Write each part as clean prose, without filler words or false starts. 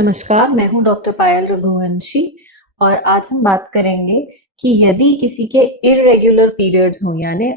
नमस्कार, मैं हूँ डॉक्टर पायल रघुवंशी और आज हम बात करेंगे कि यदि किसी के इर्रेगुलर पीरियड्स हों यानी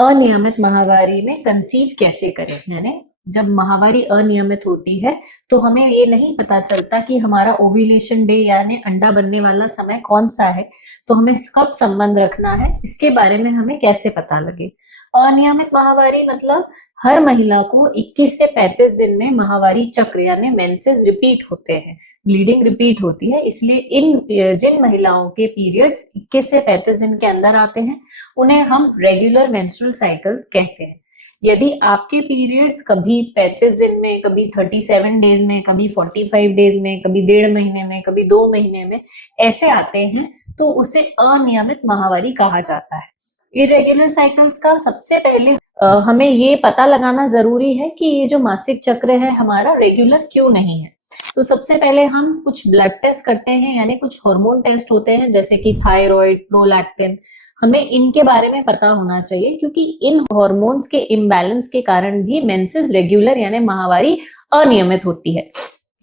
अनियमित माहवारी में कंसीव कैसे करें। यानी जब माहवारी अनियमित होती है तो हमें ये नहीं पता चलता कि हमारा ओव्यूलेशन डे यानी अंडा बनने वाला समय कौन सा है, तो हमें कब संबंध रखना है इसके बारे में हमें कैसे पता लगे। अनियमित माहवारी मतलब हर महिला को 21 से 35 दिन में माहवारी चक्र यानी मेंसेस रिपीट होते हैं, ब्लीडिंग रिपीट होती है। इसलिए जिन महिलाओं के पीरियड्स 21 से 35 दिन के अंदर आते हैं उन्हें हम रेगुलर मेंस्ट्रुअल साइकिल कहते हैं। यदि आपके पीरियड्स कभी 35 दिन में, कभी 37 डेज में, कभी 45 डेज में, कभी 1.5 महीने में, कभी 2 महीने में ऐसे आते हैं तो उसे अनियमित माहवारी कहा जाता है। इरेगुलर साइकिल्स का सबसे पहले हमें ये पता लगाना जरूरी है कि ये जो मासिक चक्र है हमारा रेगुलर क्यों नहीं है। तो सबसे पहले हम कुछ ब्लड टेस्ट करते हैं यानी कुछ हार्मोन टेस्ट होते हैं जैसे कि थायराइड, प्रोलैक्टिन। हमें इनके बारे में पता होना चाहिए क्योंकि इन हार्मोन्स के इम्बैलेंस के कारण भी मेंसेस रेगुलर यानी माहवारी अनियमित होती है।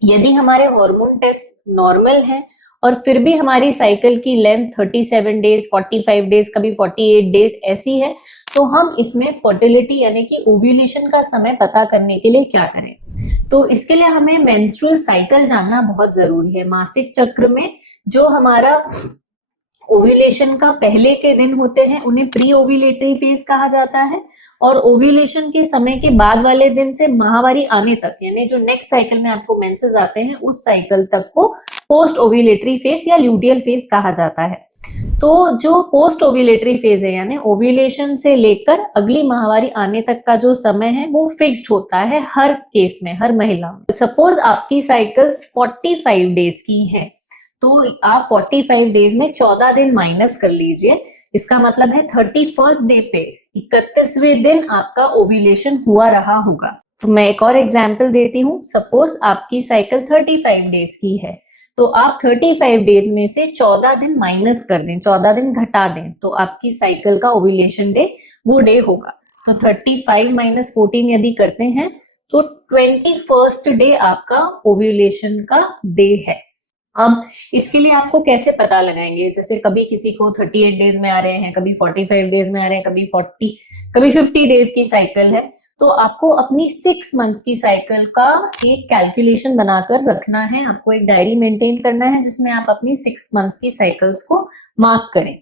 यदि हमारे हार्मोन टेस्ट नॉर्मल है और फिर भी हमारी साइकिल की लेंथ 37 डेज, 45 डेज, कभी 48 डेज ऐसी है तो हम इसमें फर्टिलिटी यानी कि ओव्यूलेशन का समय पता करने के लिए क्या करें। तो इसके लिए हमें मेंस्ट्रुअल साइकिल जानना बहुत जरूरी है। मासिक चक्र में जो हमारा ओव्यूलेशन का पहले के दिन होते हैं उन्हें प्री ओव्यूलेटरी फेज कहा जाता है और ओव्यूलेशन के समय के बाद वाले दिन से माहवारी आने तक यानी जो नेक्स्ट साइकिल में आपको मेंसेस आते हैं उस साइकिल तक को पोस्ट ओव्यूलेटरी फेज या ल्यूटियल फेज कहा जाता है। तो जो पोस्ट ओव्यूलेटरी फेज है यानी ओव्यूलेशन से लेकर अगली माहवारी आने तक का जो समय है वो फिक्स्ड होता है हर केस में, हर महिला में। सपोज आपकी साइकिल्स 45 डेज की है तो आप 45 डेज में 14 दिन माइनस कर लीजिए। इसका मतलब है 31st डे पे 31वें दिन आपका ओव्यूलेशन हुआ रहा होगा। तो मैं एक और एग्जांपल देती हूँ। सपोज आपकी साइकिल 35 डेज की है तो आप 35 डेज में से 14 दिन माइनस कर दें, 14 दिन घटा दें तो आपकी साइकिल का ओव्यूलेशन डे वो डे होगा। तो 35 माइनस 14 यदि करते हैं तो 21st डे आपका ओव्यूलेशन का डे है। अब इसके लिए आपको कैसे पता लगाएंगे, जैसे कभी किसी को 38 डेज में आ रहे हैं, कभी 45 डेज में आ रहे हैं, कभी 40, कभी 50 डेज की साइकिल है तो आपको अपनी 6 मंथ्स की साइकिल का एक कैलकुलेशन बनाकर रखना है। आपको एक डायरी मेंटेन करना है जिसमें आप अपनी 6 मंथ्स की साइकिल्स को मार्क करें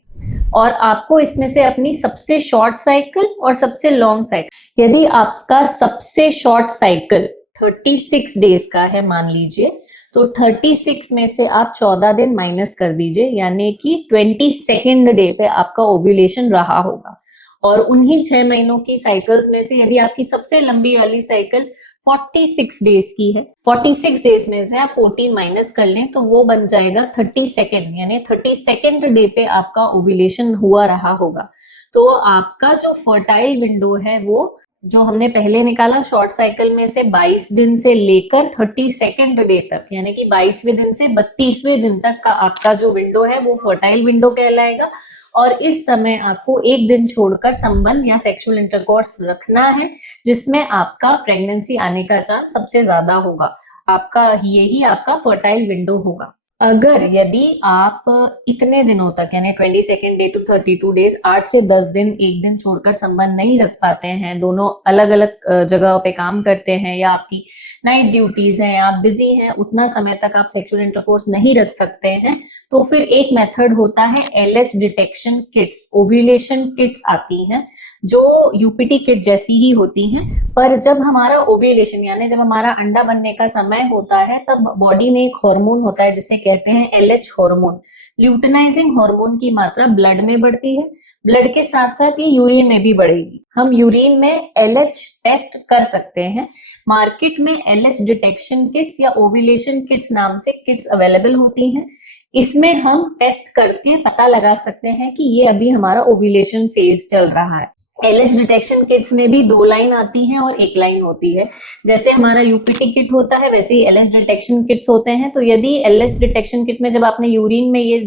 और आपको इसमें से अपनी सबसे शॉर्ट साइकिल और सबसे लॉन्ग साइकिल, यदि आपका सबसे शॉर्ट साइकिल 36 डेज का है मान लीजिए तो 36 में से आप 14 दिन माइनस कर दीजिए यानी कि 22nd डे पे आपका ओव्यूलेशन रहा होगा। और उन्हीं 6 महीनों की साइकिल्स में से यदि आपकी सबसे लंबी वाली साइकिल 46 डेज की है, 46 डेज में से आप 14 माइनस कर लें तो वो बन जाएगा 32nd यानी 32nd डे पे आपका ओव्यूलेशन हुआ रहा होगा। तो आपका जो फर्टाइल विंडो है वो जो हमने पहले निकाला शॉर्ट साइकिल में से 22 दिन से लेकर 32nd डे तक यानी कि 22वें दिन से 32वें दिन तक का आपका जो विंडो है वो फर्टाइल विंडो कहलाएगा। और इस समय आपको एक दिन छोड़कर संबंध या सेक्सुअल इंटरकोर्स रखना है जिसमें आपका प्रेगनेंसी आने का चांस सबसे ज्यादा होगा। आपका यही आपका फर्टाइल विंडो होगा। अगर यदि आप इतने दिनों तक यानी 22nd डे टू 32 डेज 8 से 10 दिन एक दिन छोड़कर संबंध नहीं रख पाते हैं, दोनों अलग अलग जगह पे काम करते हैं या आपकी नाइट ड्यूटीज हैं, आप बिजी हैं, उतना समय तक आप सेक्सुअल इंटरकोर्स नहीं रख सकते हैं तो फिर एक मेथड होता है LH detection kits. Ovulation kits आती हैं जो यूपीटी किट जैसी ही होती हैं, पर जब हमारा ओव्यूलेशन यानी जब हमारा अंडा बनने का समय होता है तब बॉडी में एक हार्मोन होता है जिसे कहते हैं LH हार्मोन। ल्यूटिनाइजिंग हार्मोन की मात्रा ब्लड में बढ़ती है, ब्लड के साथ साथ ये यूरिन में भी बढ़ेगी। हम यूरिन में LH टेस्ट कर सकते हैं। मार्केट में LH डिटेक्शन किट्स या ओव्यूलेशन किट्स नाम से किट्स अवेलेबल होती हैं। इसमें हम टेस्ट करके पता लगा सकते हैं कि ये अभी हमारा ओव्यूलेशन फेज चल रहा है। LH डिटेक्शन किट्स में भी 2 लाइन आती हैं और 1 लाइन होती है। जैसे हमारा यूपीटी किट होता है वैसे ही LH डिटेक्शन किट्स होते हैं। तो यदि LH डिटेक्शन किट्स में जब आपने यूरिन में ये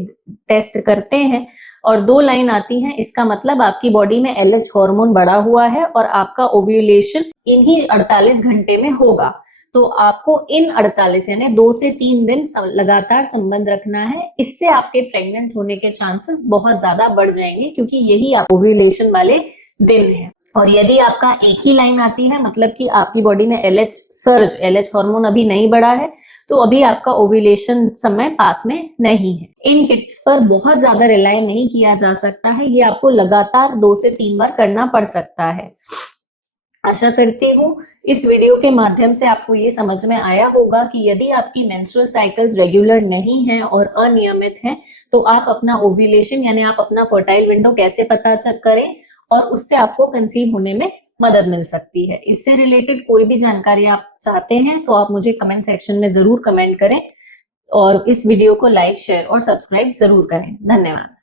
टेस्ट करते हैं और 2 लाइन आती हैं, इसका मतलब आपकी बॉडी में LH हार्मोन बढ़ा हुआ है और आपका ओव्यूलेशन इन्हीं 48 घंटे में होगा। तो आपको इन 48 यानी 2 से 3 दिन लगातार संबंध रखना है। इससे आपके प्रेग्नेंट होने के चांसेस बहुत ज्यादा बढ़ जाएंगे, क्योंकि यही ओव्यूलेशन वाले दिन है। और यदि आपका एक ही लाइन आती है, मतलब कि आपकी बॉडी में एलएच सर्ज, एलएच हार्मोन अभी नहीं बढ़ा है, तो अभी आपका ओव्यूलेशन समय पास में नहीं है। इन किट्स पर बहुत ज्यादा रिलाय नहीं किया जा सकता है, ये आपको लगातार 2 से 3 बार करना पड़ सकता है। आशा करती हूँ इस वीडियो के माध्यम से आपको ये समझ में आया होगा कि यदि आपकी मेंस्ट्रुअल साइकिल्स रेगुलर नहीं है और अनियमित है, तो आप अपना ओव्यूलेशन यानी आप अपना फर्टाइल विंडो कैसे पता चेक करें और उससे आपको कंसीव होने में मदद मिल सकती है। इससे रिलेटेड कोई भी जानकारी आप चाहते हैं तो आप मुझे कमेंट सेक्शन में जरूर कमेंट करें और इस वीडियो को लाइक, शेयर और सब्सक्राइब जरूर करें। धन्यवाद।